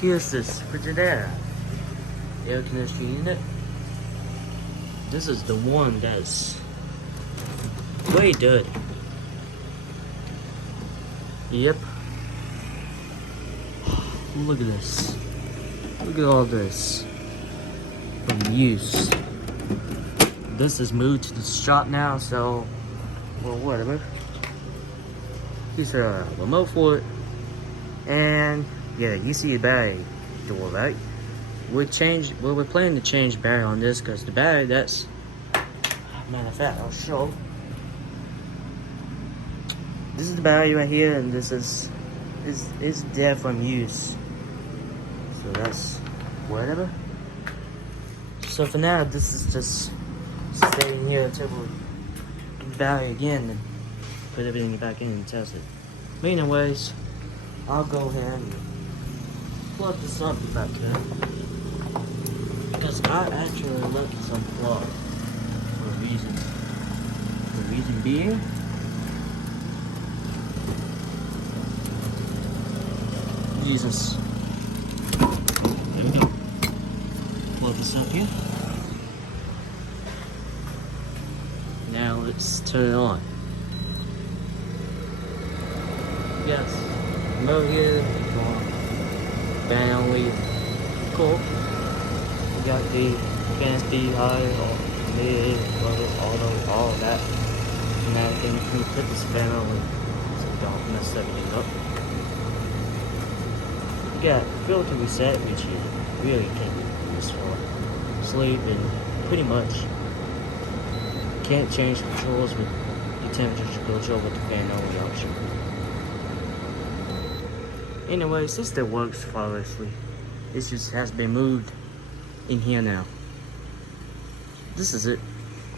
Here's this Frigidaire air conditioning unit. This is the one that's way good. Yep. Look at this. Look at all this from use. This is moved to the shop now, so well, whatever. Here's a remote for it, and yeah, you see the battery door, right? We're planning to change battery on this because the battery, that's, matter of fact, I'll show. This is the battery right here, and this is dead from use. So that's whatever. So for now, this is just staying here until we battery again and put everything back in and test it. But anyways, I'll go ahead and plug this up if I can, because I actually left this unplugged for a reason. The reason being, Jesus. There we go. Plug this up here. Now let's turn it on. Yes, remote here, fan only, cool. We got the fan speed high, or mid, low, auto, all of that. And now we can put this fan only so don't mess everything up. We got filter reset, which you really can't use for sleep, and pretty much can't change controls with the temperature control with the fan only option. Anyways, this still works flawlessly. This just has been moved in here now. This is it.